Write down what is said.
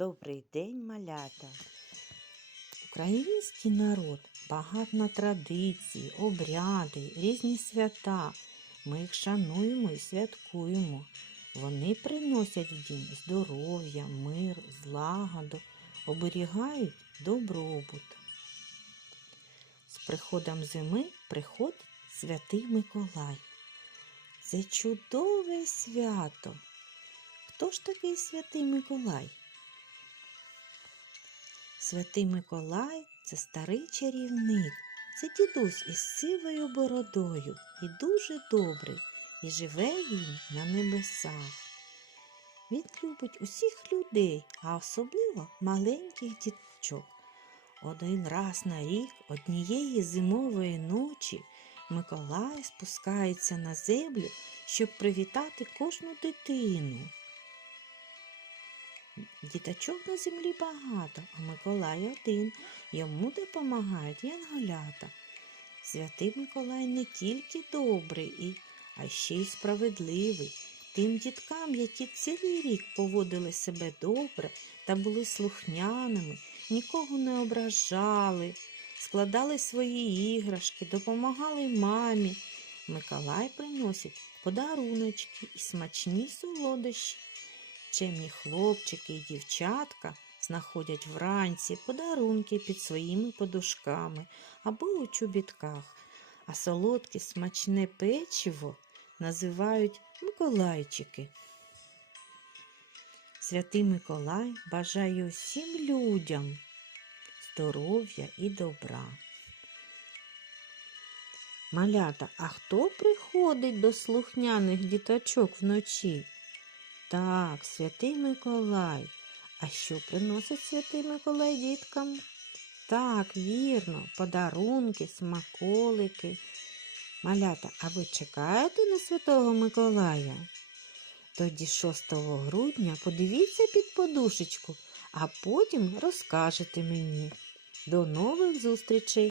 Добрий день, малята. Український народ багат на традиції, обряди, різні свята. Ми їх шануємо і святкуємо. Вони приносять в дім здоров'я, мир, злагоду, оберігають добробут. З приходом зими приходить святий Миколай. Це чудове свято. Хто ж такий святий Миколай? Святий Миколай це старий чарівник, це дідусь із сивою бородою і дуже добрий, і живе він на небесах. Він любить усіх людей, а особливо маленьких діточок. Один раз на рік однієї зимової ночі Миколай спускається на землю, щоб привітати кожну дитину. Діточок на землі багато, а Миколай один. Йому допомагають янголята. Святий Миколай не тільки добрий, а ще й справедливий. Тим діткам, які цілий рік поводили себе добре та були слухняними, нікого не ображали, складали свої іграшки, допомагали мамі. Миколай приносить подаруночки і смачні солодощі. Чемні хлопчики і дівчатка знаходять вранці подарунки під своїми подушками або у чобітках, а солодке смачне печиво називають Миколайчики. Святий Миколай бажає усім людям здоров'я і добра. Малята, а хто приходить до слухняних діточок вночі? Так, святий Миколай. А що приносить святий Миколай діткам? Так, вірно, подарунки, смаколики. Малята, а ви чекаєте на Святого Миколая? Тоді 6 грудня подивіться під подушечку, а потім розкажете мені. До нових зустрічей!